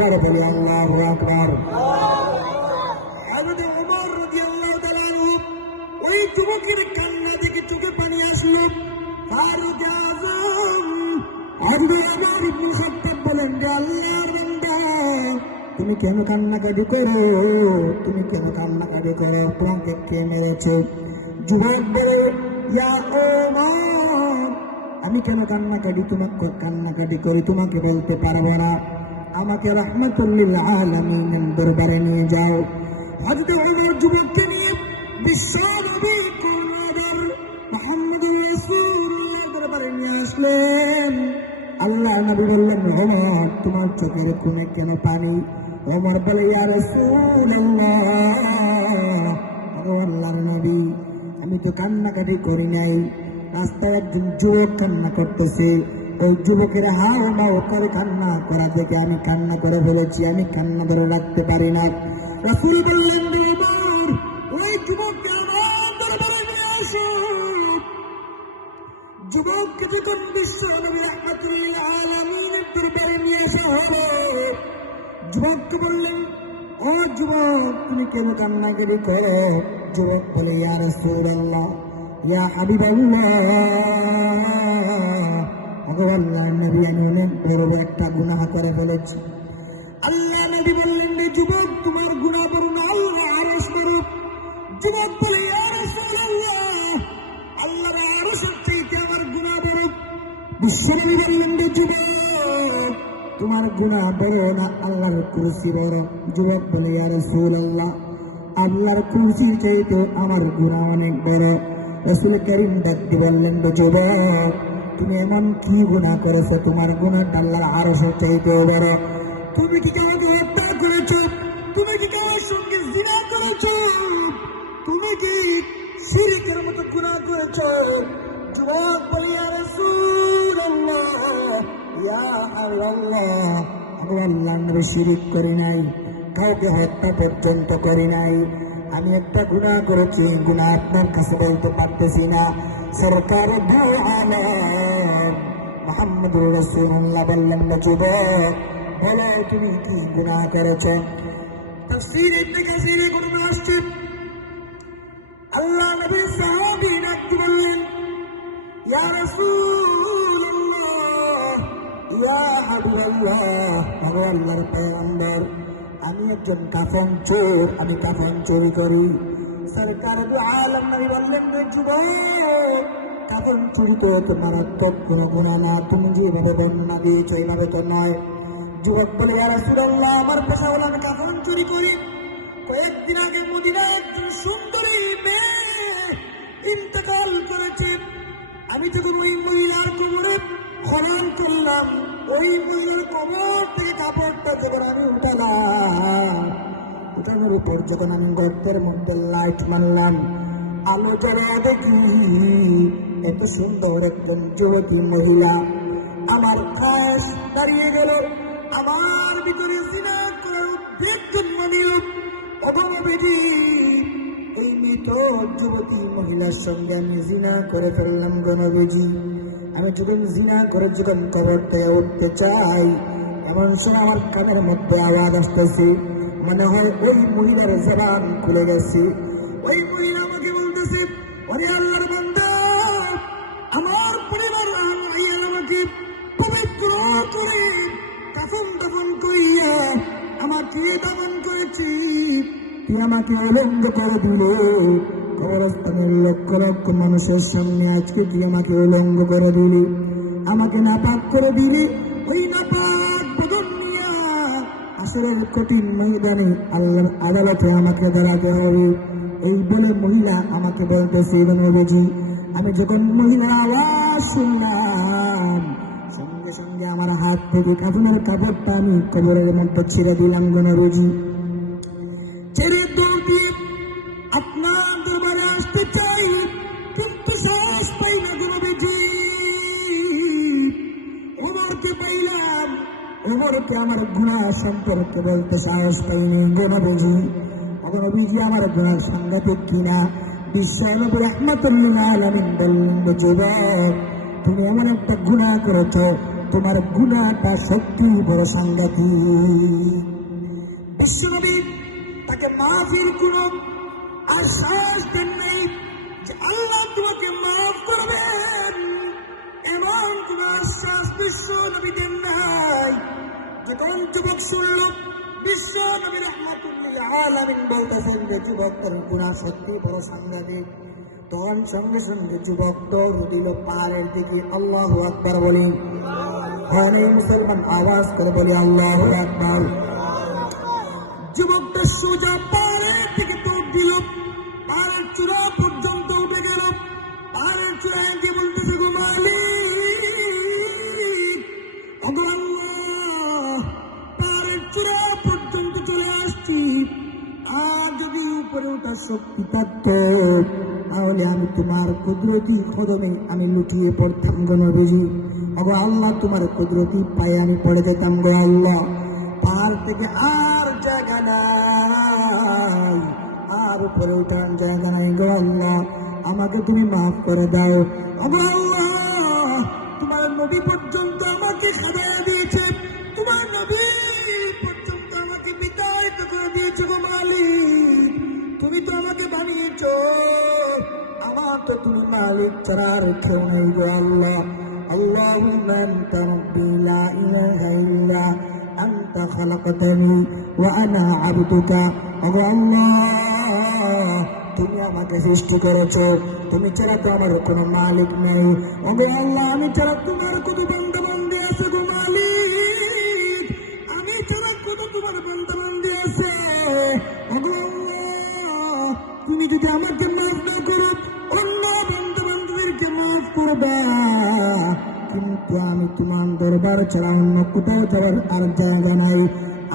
আবার বলি আল্লাহু আকবার। হযরত ওমর রাদিয়াল্লাহু তাআলা আনহু ওই যুবকের কান্না দেখে চোখে পানি আসলো। ফারুক আযম হযরত ওমর ইবনে খাত্তাব বলেন যে আল্লাহর বান্দা তুমি কেন কান্নাকাটি করো, তুমি কেন কান্নাকাটি করো, তোমাকে কে মেরেছে? যুবক বলে ইয়া ওমর আমি কেন কান্নাকাটি করি তোমাকে বলতে পারবো না, আমাকে রাহমাতুল লিল আলামিনের দরবারে নিয়ে যাও। হযরত ওমর যুবককে নিয়ে বিশ্বনবী কুরআন মুহাম্মদুর রাসূলুল্লাহ দরবারে নিয়ে আসলেন। আল্লাহ নবী বললেন ওমর তোমার চোখের কোণে কেন পানি? ওমর বলে ইয়া রাসূলুল্লাহ ও আল্লাহর নবী আমি তো কান্নাকাটি করি নাই, রাস্তায় একজন যুবক কান্না করতেছে, ওই যুবকের হাও মাও করে কান্না করা দেখে আমি কান্না করে ফেলেছি, আমি কান্না ধরে রাখতে পারি না। রাসূল বললেন ওমর ওই যুবককে আমার দরবারে নিয়ে আসো। যুবককে যখন বিশ্বনবী রাহমাতুল লিল আলামিনের দরবারে নিয়ে আসা হলো, যুবককে বললেন ও যুবক তুমি কেন কান্নাকাটি করো? যুবক বলে ইয়া রাসূলুল্লাহ ইয়া হাবিবাল্লাহ আল্লাহর নবী আমি অনেক বড় একটা গুনাহ করে ফেলেছি। আল্লাহ নবী বললেন যে যুবক তোমার গুনাহ বড় না আল্লাহ আরশ বড়। যুবক বলে ইয়া রাসূলুল্লাহ আল্লাহর আরশের চাইতে আমার গুনাহ বড়। বিশ্বনবী বললেন যে যুবক তোমার গুনাহ বড় না আল্লাহর কুরসি বড়? যুবক বলে ইয়া রাসূলুল্লাহ আল্লাহর কুরসির চাইতে আমার গুনাহ অনেক বড়। রাসূল কারীম ডাকতে বললেন যে যুবক তুমি এমন কি গুনাহ করেছো তোমার গুনাহটা আল্লাহর আরশের চাইতে বড়? তুমি কি কাউকে হত্যা করেছো? তুমি কি কারোর সঙ্গে জিনা করেছো? তুমি কি শিরকের মতো গুনাহ করেছো? যুবক বলে ইয়া রাসূলুল্লাহ ইয়া আল্লাহ আমি আল্লাহর নবী শিরক করি নাই, কাউকে হত্যা পর্যন্ত করি নাই, আমি একটা গুনাহ করেছি, গুনাহ আপনার কাছে বলতে পারতেছি না। সরকার দু আলম মুহাম্মদুর রাসূলুল্লাহ বললেন না যুবক বলো তুমি কি গুনাহ করেছো? তাফসীর ইবনে কাসীরে ঘটনা আসছে আল্লাহ নবী সাহাবী ডাকতে বললেন ইয়া রাসূলুল্লাহ ইয়া হাবিবাল্লাহ আল্লাহর পয়গম্বর আমি একজন কাফন চোর, আমি কাফন চুরি করি। সরকার দু আলম নবী বললেন যে যুবক কাফন চুরি তো তোমার কোনো গুনাহ না, তুমি যেভাবে বর্ণনা দিয়েছো এইভাবে তো নয়। যুবক বলে ইয়া রাসূলুল্লাহ আমার পেশা হলো আমি কাফন চুরি করি। কয়েকদিন আগে মদিনায় একজন সুন্দরী মেয়ে ইন্তেকাল করেছে, আমি যখন ওই মহিলার কবরে খনন করলাম, ওই মহিলার কবর থেকে কাপড়টা যখন আমি উঠানোর উপর যখন আমি গর্তের মধ্যে লাইট মারলাম, আলো জ্বলা দেখি এত সুন্দর একজন যুবতী মহিলা। আমার কাশ দাঁড়িয়ে গেল, আমার ভিতরে সিনা করার উদ্বেগ জন্ম নিল। অভাবী এই মৃত যুবতী মহিলার সঙ্গে আমি জিনা করে ফেললাম গো নবীজি। আমি যখন জিনা করে যখন কবর থেকে উঠতে চাই, এমন সময় আমার কানের মধ্যে আওয়াজ আসতেছে, মনে হয় ওই মহিলার জবান খুলে গেছে। ওই মহিলা আমাকে বলতেছে ওরে আল্লাহর বান্দা আমার পরিবার আমাকে পবিত্র করে কাফন দাফন করিয়া আমাকে দাফন করেছি, তুই আমাকে উলঙ্গ করে দিলে কবরস্থানের লক্ষ লক্ষ মানুষের সামনে আজকে তুই আমাকে উলঙ্গ করে দিলি, আমাকে নাপাক করে দিলি। ওই নাপাক বদন নিয়া আসরের কঠিন ময়দানে আল্লাহর আদালতে আমাকে দাঁড়াতে হবে। এই বলে মহিলা আমাকে বলতেছে নবীজি। আমি যখন মহিলার আওয়াজ শুনলাম সঙ্গে সঙ্গে আমার হাত থেকে কাফনের কাপড়টা আমি কবরের মধ্যে ছেড়ে দিলাম গো নবীজি। ছেড়ে দিয়ে আপনার দরবারে আসতে চাই, কিন্তু সাহস পাই না গো নবীজি। ওমরকে পাইলাম, ওমরকে আমার গুনাহ সম্পর্কে বলতে সাহস পাইনি গো নবীজি। নবীজি আমার গুনাহ সাংঘাতিক কিনা বিশ্বনবী রাহমাতুল লিল আলামিন বললেন যুবক তুমি এমন একটা গুনাহ করেছো, তোমার গুনাহটা সত্যি বড় সাংঘাতিক। বিশ্বনবী তাকে মাফির কোন আশ্বাস দেন নেই যে আল্লাহ তোমাকে মাফ করবেন, এমন কোন আশ্বাস বিশ্বনবী দেন নাই। যখন যুবক শুনল বিশ্বনবী রাহমাতুল্লিল আলামিন বলতেছেন যে যুবক তোর গুনাহ সত্যি বড় সাংঘাতিক, তখন সঙ্গে সঙ্গে যুবক দৌড় দিল পাহাড়ের দিকে। আল্লাহু আকবার বলি, হরে মুসলমান আওয়াজ করে বলি আল্লাহু আকবার। যুবকটা সোজা পাহাড়ের দিকে দৌড় দিল, পাহাড়ের চূড়া পর্যন্ত উঠে গেল। পাহাড়ের চূড়ায় গিয়ে বলতেছে গো মালিক, ওগো আল্লাহ, পাহাড়ের চূড়া পর্যন্ত চলে আসছি, আর যদি উপরে ওঠার শক্তি থাকতো তাহলে আমি তোমার কুদরতি কদমে আমি লুটিয়ে পড়তাম গো নবীজি। ওগো আল্লাহ, তোমার কুদরতি পায়ে আমি পড়ে যেতাম গো আল্লাহ। পাহাড় থেকে আর জায়গা নাই, আর উপরে ওঠার জায়গা নাই গো আল্লাহ, আমাকে তুমি মাফ করে দাও। ওগো আল্লাহ, তোমার নবী পর্যন্ত আমাকে খাওয়া দিয়েছে, তোমার নবী পর্যন্ত আমাকে বিতাড়িত করে দিয়েছে গো মালিক, তুমি তো আমাকে বানিয়েছ, আমার তো তুমি মালিক ছাড়া আর কেউ নেই গো আল্লাহ। আল্লাহুম্মা আনতা রাব্বি লা ইলাহা ইল্লা আনতা খালাকতানি ওয়া আনা আবদুকা। ওগো আল্লাহ, তুমি আমাকে সৃষ্টি করেছো, তুমি ছাড়া তো আমার কোনো মালিক নেই। ওগো আল্লাহ, আমি ছাড়া তোমার কোনো বান্দা বান্দি আছে গো মালিক, আমি ছাড়া কোনো তোমার বান্দা বান্দি আছে। ওগো আল্লাহ, তুমি যদি আমাকে মাফ না করো অন্য বান্দা বান্দিদেরকে মাফ করবা, কিন্তু আমি তোমার দরবার ছাড়া অন্য কোথাও যাওয়ার আর জায়গা নাই,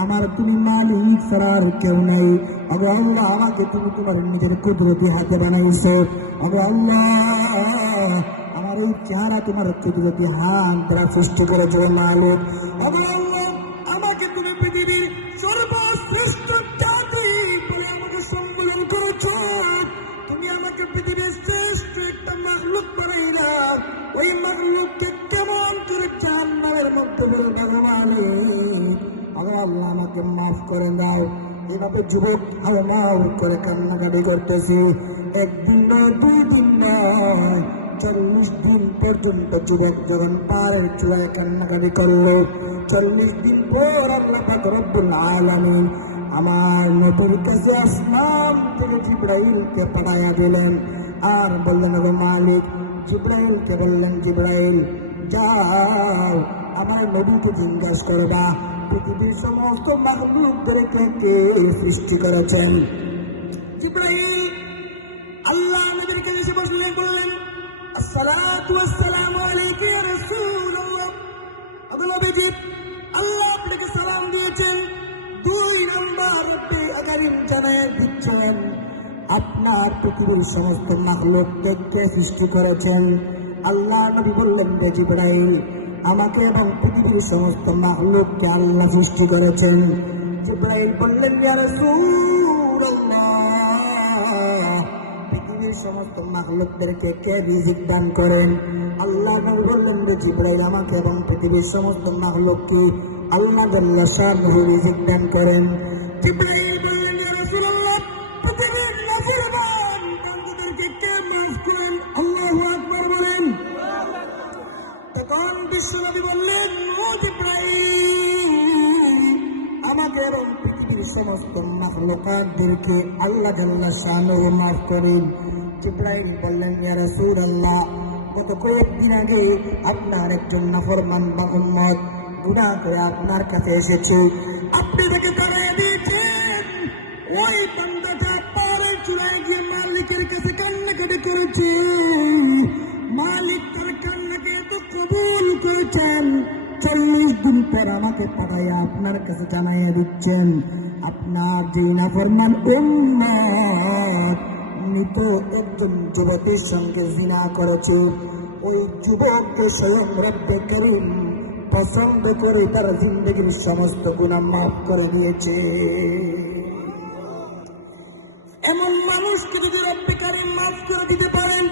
আমার তুমি মালিক ছাড়া আর কেউ নাই। ওগো আল্লাহ, আমাকে তুমি তোমার নিজের কুদরতি হাতে বানাইছো। ওগো আল্লাহ, আমার এই চেহারা তোমার কুদরতি হাত দ্বারা সৃষ্টি করেছো মালিক। ওগো আল্লাহ, আমাকে তুমি পৃথিবীর সর্বশ্রেষ্ঠ জাতি বলে আমাকে সম্বোধন করেছো, তুমি আমাকে পৃথিবীর শ্রেষ্ঠ একটা মাখলুক বানাইলা, ওই মাখলুককে কেমন করে জাহান্নামের মধ্যে বলবে গো মালিক। আল্লাহ, আমাকে মাফ করে দাও। এভাবে যুবক হাওমাও করে কান্নাকাটি করতেছি। একদিন নয়, 2 দিন নয়, 40 দিন পর্যন্ত যুবক যখন পাহাড়ের চূড়ায় কান্নাকাটি করলো, 40 দিন পর আল্লাহ পাক রব্বুল আলামিন আমার নবীর কাছে আসমান থেকে জিবরাইলকে পাঠাইয়া দিলেন, আর বললেন গো মালিক। জিবরাইলকে বললেন, জিবরাইল যাও আমার নবীকে জিজ্ঞাসা করবা পৃথিবীর সমস্ত মাখলুকদেরকে কে সৃষ্টি করেছেন। জিবরাইল আল্লাহ নবীর কাছে এসে বসলেন, বললেন আসসালাতু ওয়াসসালামু আলাইকা ইয়া রাসূলুল্লাহ। আল্লাহ নবীজি, আল্লাহ আপনাকে সালাম দিয়েছেন। 2 নম্বর রব্বুল কারীম জানায় দিচ্ছেন আপনার পৃথিবীর সমস্ত মাখলুকদেরকে সৃষ্টি করেছেন। আল্লাহ নবী বললেন যে জিবরাইল, আমাকে এবং পৃথিবীর সমস্ত মাখলুককে আল্লাহ সৃষ্টি করেছেন। জিবরাইল বললেন ইয়া রাসূলুল্লাহ, পৃথিবীর সমস্ত মাখলুকদেরকে কে রিজিক দান করেন? আল্লাহ নবী বললেন যে জিবরাইল, আমাকে এবং পৃথিবীর সমস্ত মাখলুককে আল্লাহ জাল্লা শানুহু রিজিক দান করেন। জিবরাইল বললেন ইয়া রাসূলুল্লাহ, পৃথিবীর নাফরমান বান্দাদেরকে কে মাফ করেন? আল্লাহু আকবার বলেন। তখন বিশ্বনবী বললেন, ও জিবরাইল, আমাকে এবং পৃথিবীর সমস্ত মাখলুকাতদেরকে আল্লাহ জাল্লা শানুহু মাফ করেন। জিবরাইল বললেন ইয়া রাসূলুল্লাহ, গত কয়েকদিন আগে আপনার একজন নাফরমান বা উম্মত গুনাহ করে আপনার কাছে এসেছে, আপনি তাকে জানিয়ে দিয়েছেন ওই বান্দাটা পাহাড়ের চূড়ায় গিয়ে মালিকের কাছে কান্নাকাটি করেছে, মালিক তার কান্নাকে এত কবুল করেছেন, 40 দিন পর আমাকে পাঠাইয়া আপনার কাছে জানাইয়া দিচ্ছেন আপনার যে নাফরমান উম্মত মৃত একজন যুবকের সঙ্গে জিনা করেছে, ওই যুবককে স্বয়ং রব্বে কারীম পছন্দ করে তার জিন্দগির সমস্ত গুনাহ মাফ করে দিয়েছে। এমন মানুষকে যদি রব্বে কারীম মাফ করে দিতে পারেন,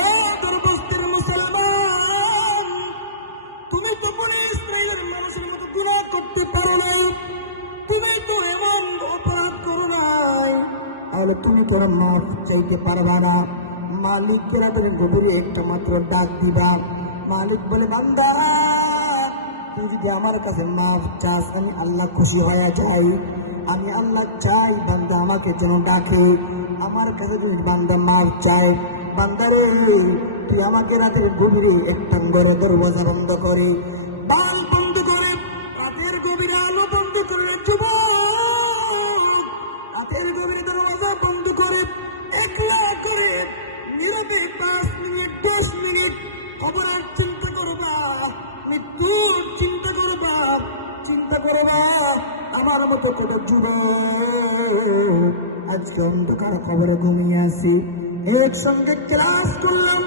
ও দরবস্তির মুসলমান, তুমি তো বনি ইসরাইলের মানুষের মতো গুনাহ করতে পারো নাই, তুমি তো এমন তাহলে তুমি কোনো মাফ চাইতে পারবা না। মালিক রাতের গভীরে একটা মাত্র ডাক দিবা। মালিক বলে, বান্দা তুই যদি আমার কাছে মাফ চাস, আমি আল্লাহ খুশি হয়ে যাই। আমি আল্লাহ চাই বান্দা আমাকে যেন ডাকে। আমার কাছে যদি বান্দা মাফ চায়, বান্দারে তুই আমাকে রাতের গভীরে একটা ঘরে দরওয়াজা বন্ধ করে, বাল বন্ধ করে, রাতের গভীরে আলো বন্ধ করে, যুবক রাতের গভীরে দরওয়াজা বন্ধ করে, একলা করে নীরবে 5 মিনিট 10 মিনিট খবরের চিন্তা করবা, মৃত্যুর চিন্তা করবা, চিন্তা করবা। আমার মতো কত যুবক আজকে অন্ধকার খবরে ঘুমিয়ে আসি। একসঙ্গে ক্লাস করলাম,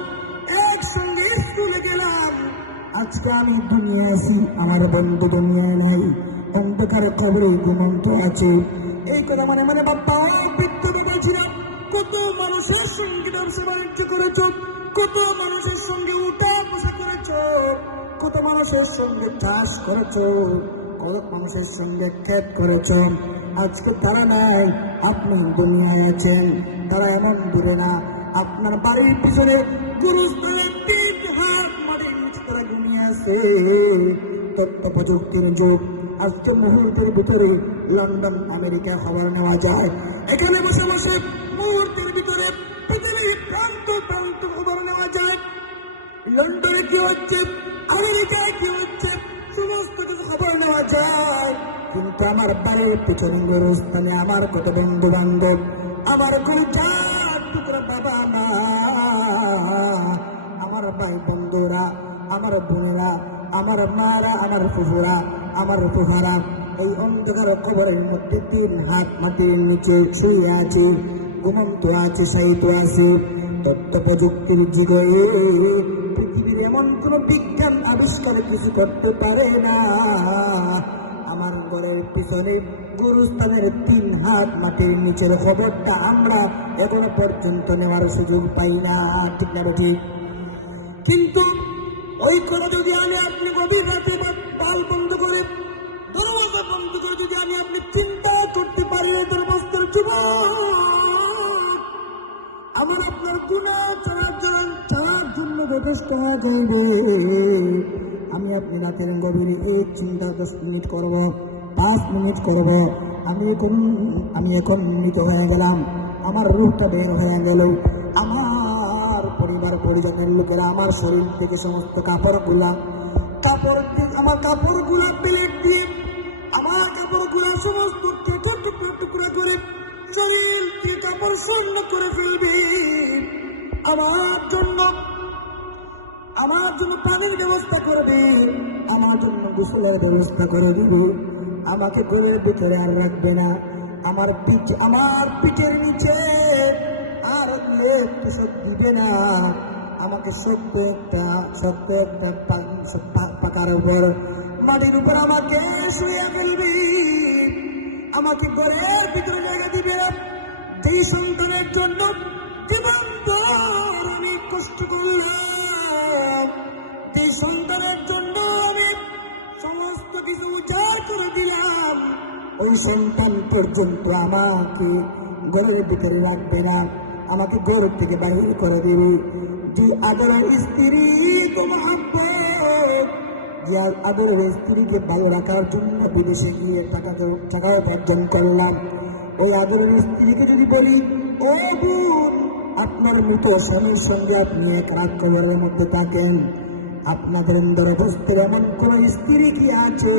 একসঙ্গে স্কুলে গেলাম, আজকে আমি দুনিয়া আছি, আমার বন্ধু দুনিয়ায় নাই, অন্ধকার খবরে ঘুমন্ত আছে। এই কথা মানে মানে বাপ্পা বৃদ্ধকে বলছিলাম, কত মানুষের সঙ্গে ব্যবসা বাণিজ্য করেছ, কত মানুষের সঙ্গে উঠা বসা করেছ, কত মানুষের সঙ্গে চাষ করেছ, কত মানুষের সঙ্গে ক্ষেত করেছ। আজকে তারা নাই, আপনি দুনিয়ায় আছেন। তারা এমন দূরে না, আপনার বাড়ির পিছনে গুরুস্থানের 3 হাত মাটির নিচে তারা ঘুমিয়ে আছে। তথ্য প্রযুক্তির যুগ, আজকে মুহূর্তের ভিতরে লন্ডন আমেরিকা খবর নেওয়া যায়। এখানে বসে বসে মুহূর্তের ভিতরে পৃথিবীর প্রান্ত প্রান্ত খবর নেওয়া যায়। লন্ডনে কি হচ্ছে, আমেরিকায় কি হচ্ছে, সমস্ত কিছু খবর নেওয়া যায়। কিন্তু আমার বাড়ির পিছনে গুরুস্থানে আমার কত বন্ধু বান্ধব, আমার কোনো চার টুকরা বাবা মা, আমার ভাই বন্ধুরা, আমার বোনেরা, আমার মারা, আমার ফুফুরা, আমার ফুফারা এই অন্ধকার কবরের মধ্যে 3 হাত মাটির নিচে শুয়ে আছে, ঘুমন্ত আছে, সাহিত্য আছে। তথ্য প্রযুক্তির যুগে পৃথিবীর এমন কোন বিজ্ঞান আবিষ্কার কিছু করতে পারে না। আমার ঘরের পিছনে গুরুস্থানের 3 হাত মাটির নিচের খবরটা আমরা এখনো পর্যন্ত নেওয়ার সুযোগ পাই না, ঠিক না ঠিক? কিন্তু ওই কথা যদি আমি আপনি গভীর রাতে বাল বন্ধ করে, দরওয়াজা বন্ধ করে যদি আমি আপনি চিন্তা করতে পারি, এদের বস্তার যুবক আমার আপনার গুনাহ ছাড়ার জন্য যথেষ্ট হয়ে যাইবে। আমি আপনি রাতের গভীরে এই চিন্তা 10 মিনিট করব, 5 মিনিট করব। আমি এখন মৃত হয়ে গেলাম, আমার রূপটা বের হয়ে গেল, আমার পরিবার পরিজনের লোকেরা আমার শরীর থেকে সমস্ত কাপড়গুলা আমার কাপড়গুলা প্লেট দিয়ে আমার কাপড়গুলা সমস্ত টুকরা টুকরা করে শরীর দিয়ে কাপড় শূন্য করে ফেলবে। আমার জন্য পানির ব্যবস্থা করবে, আমার জন্য গোসলের ব্যবস্থা করে দিবে। আমাকে ঘরের ভিতরে আর রাখবে না, আমার পিঠের নিচে আর সব দিবে না। আমাকে শক্ত একটা পাকার উপর, মাটির উপর আমাকে শুয়ে ফেলবি। আমাকে ঘরের ভিতরে জায়গা দিবে। যেই সন্তানের জন্য জীবন আমি কষ্ট করলাম, যেই সন্তানের জন্য আমি সমস্ত কিছু উজাড় করে দিলাম, ওই সন্তান পর্যন্ত আমাকে ঘরের ভিতরে রাখবে না, আমাকে ঘর থেকে বাহির করে দেবে। যে আদরের স্ত্রী যে আদরের স্ত্রীকে ভালো রাখার জন্য বিদেশে গিয়ে টাকা উপার্জন করলাম, ওই আদরের স্ত্রীকে যদি বলি, ও বোন, আপনার মৃত স্বামীর সঙ্গে আপনি এক রাত কবরের মধ্যে থাকেন, আপনাদের দরবস্তের এমন কোন স্ত্রী কি আছে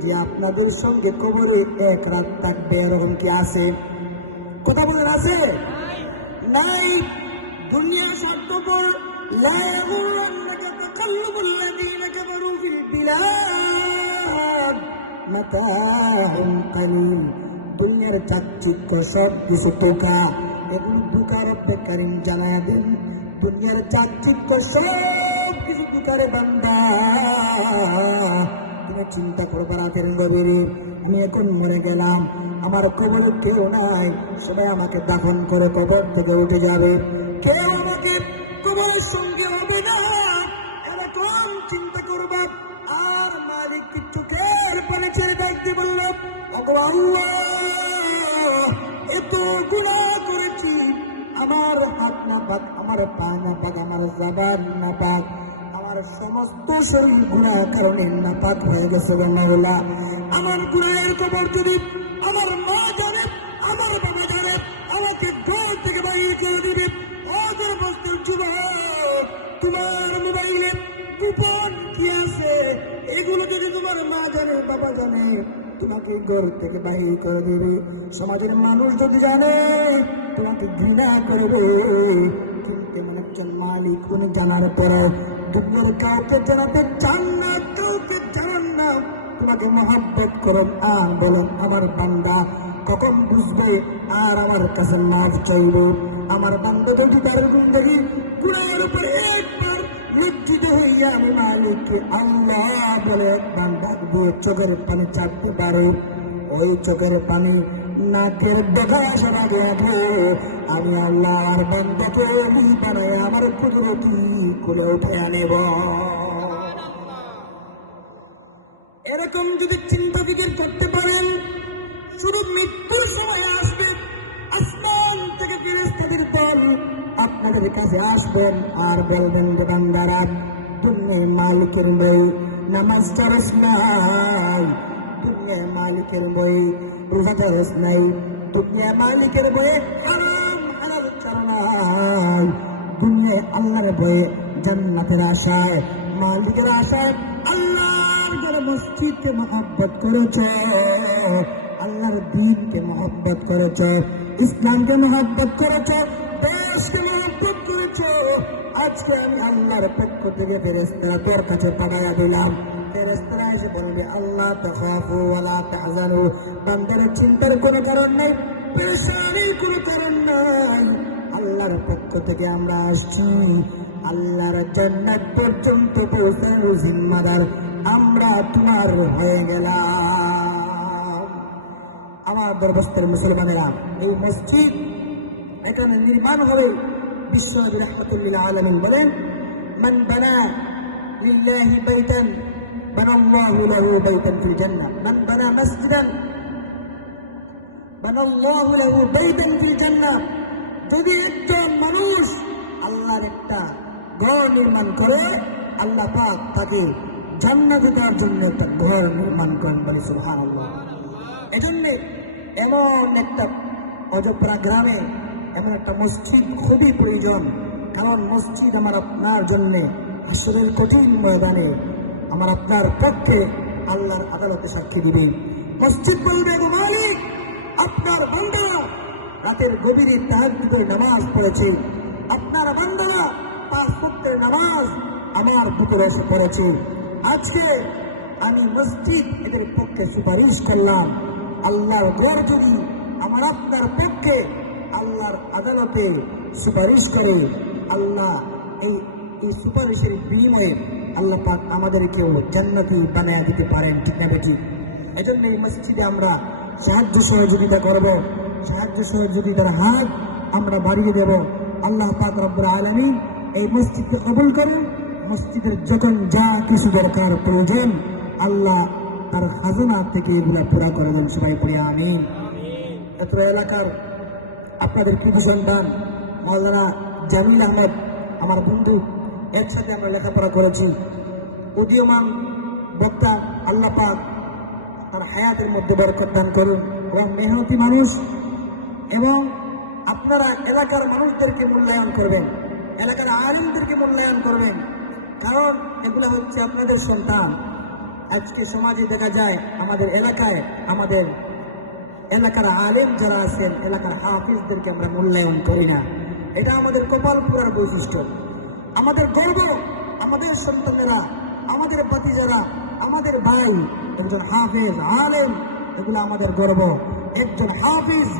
যে আপনাদের সঙ্গে কবরে এক রাত থাকবে? এরকম কি আছে? কথা বলার আছে? নাই। দুনিয়া স্বার্থপর, দুনিয়ার চাকচিক্য সব কিছু টোকা, এগুলো দুকার বেকারিম জানায় দেন। দুনিয়ার চাকচিক্য সব কিছু দুকারে বান্দা, তুমি চিন্তা করবার রাতের গভীরে আমি এখন মরে গেলাম, আমার কবরে কেউ নাই, সবাই আমাকে দাফন করে কবর থেকে উঠে যাবে, কেউ আমাকে কবরের সঙ্গে হবে না, এরকম চিন্তা করবা। আর মালিক চোখের পানি ছেড়ে ডাকতে বললাম, আল্লাহ কত গুনাহ করেছি, আমার হাত না পাক, আমার পা না পাক, আমার জবান না পাক, আমার সমস্ত শরীর গুনাহের কারণে নাপাক হয়ে গেছে গো মাওলা। আমার গুনাহের খবর যদি আমার মা জানে, আমার বাবা জানে, আমাকে ঘর থেকে বাইরে করে দিবে। ওদের বস্তুর যুবক, তোমার মোবাইলে গোপন কি আছে এগুলো যদি তোমার মা জানে, বাবা জানে, তোমাকে ঘর থেকে বাইরে করে দিবে। সমাজের মানুষ যদি জানে, তোমাকে ঘৃণা করবে। কিন্তু এমন একজন মালিক উনি জানার পরে দুনিয়ার কাউকে জানাতে চান না, কাউকে জানান না, তোমাকে মহব্বত করেন আর বলেন আমার বান্দা কখন বুঝবে আর আমার কাছে মাফ চাইবে। আমার বান্দা যদি তার জিন্দগি গুনাহের উপরে একবার লজ্জিত হইয়া আমি মালিককে আল্লাহ বলে বান্দা দিয়ে চোখের পানি চাপতে পারো, ওই চোখের পানি নাকের দেখা আসার আগে আগে আমি আল্লাহর বান্দাকে বানায় আমার কুদরতি খুলে উঠে আনেব। এরকম যদি চিন্তা ফিকির করতে পারেন, শুধু মৃত্যুর সময় আসবে, আসমান থেকে ফেরেশতাদের দল আপনাদের কাছে আসবেন আর বলবেন যে বান্দারা দুনিয়ার মালিকের বই নামাজ চড়স নাই, দুনিয়ার মালিকের বই রোজা চড়স নাই, দুনিয়ার মালিকের বই হারাম হালাল ছাড়া নাই, দুনিয়ায় আল্লাহর বয়ে জান্নাতের আশায় মালিকের আশায় আল্লাহর যারা মসজিদকে মহব্বত করেছে, আল্লাহর দ্বীনকে মহব্বত করেছে, ইসলামকে মহব্বত করেছে, দেশকে মহব্বত করেছে, আজকে আমি আল্লাহর পক্ষ থেকে ফেরেশতারা তোর কাছে পাঠাইয়া দিলাম। ফেরেশতারা এসে বলবে আল্লাহ তাখাফু ওয়ালা তাহজানু, বান্দার চিন্তার কোনো কারণ নাই, পেরেশানির কোনো কারণ নাই, আল্লাহর পক্ষ থেকে আমরা আসছি, আল্লাহর জান্নাত পর্যন্ত পৌঁছানোর জিম্মাদার আমরা তোমার হয়ে গেলাম। আমার দরবস্তের মুসলমানেরা, এই মসজিদ এখানে নির্মাণ হবে বিশ্বনবী রাহমাতুল্লিল আলামিন বলেন মান বানা লিল্লাহি বাইতান বানাল্লাহু লাহু বাইতান ফিল জান্নাহ, মান বানা মসজিদান বানাল্লাহু লাহু বাইতান ফিল জান্নাহ। যদি একজন মানুষ আল্লাহর একটা ঘর নির্মাণ করে, আল্লাহ পাক তাকে জান্নাতে দেওয়ার জন্য একটা ঘর নির্মাণ করেন, বলে সুবহানাল্লাহ। এজন্য এমন একটা অজপরা গ্রামে এমন একটা মসজিদ খুবই প্রয়োজন, কারণ মসজিদ আমার আপনার জন্য হাসরের কঠিন ময়দানে আমার আপনার পক্ষে আল্লাহর আদালতে সাক্ষী দিবে। মসজিদ বলবে মালিক আপনার বান্দা রাতের গভীরে তাহাজ্জুদের নামাজ পড়েছে, আপনার বান্দারা 5 ওয়াক্তের নামাজ আমার ভিতরে এসে পড়েছে, আজকে আমি মসজিদ এদের পক্ষে সুপারিশ করলাম। আল্লাহর ঘর যদি আমার আপনার পক্ষে আল্লাহর আদালতে সুপারিশ করে, আল্লাহ এই সুপারিশের বিনিময়ে আল্লাহ পাক আমাদেরকেও জান্নাতি বানায় দিতে পারেন, ঠিক না বেঠিক? এজন্য এই মসজিদে আমরা সাহায্য সহযোগিতা করব, সাহায্য সহযোগিতার হাত আমরা বাড়িয়ে দেব। আল্লাহ পাক রব্বুল আলামিন এই মসজিদকে কবুল করেন। মসজিদের যখন যা কিছু দরকার প্রয়োজন আল্লাহ তার খাজনা থেকে এগুলা পুরা করে দেন, সবাই পড়ে আমিন। এত এলাকার আপনাদের কৃতি সন্তান মাওলানা জামিল আহমদ আমার বন্ধু, একসাথে আমরা লেখাপড়া করেছি, উদীয়মান বক্তা, আল্লাহ পাক তার হায়াতের মধ্যে বরকত দান করুন এবং মেহনতি মানুষ, এবং আপনারা এলাকার মানুষদেরকে মূল্যায়ন করবেন, এলাকার আলিমদেরকে মূল্যায়ন করবেন, কারণ এগুলো হচ্ছে আপনাদের সন্তান। আজকে সমাজে দেখা যায় আমাদের এলাকায় আমাদের এলাকার আলেম যারা আছেন, এলাকার হাফিজদেরকে আমরা মূল্যায়ন করি না। এটা আমাদের কপাল পুরার বৈশিষ্ট্য, আমাদের গর্ব, আমাদের সন্তানেরা, আমাদের ভাতিজারা, আমাদের ভাই একজন হাফিজ আলেম, এগুলো আমাদের গর্ব। একজন হাফিজ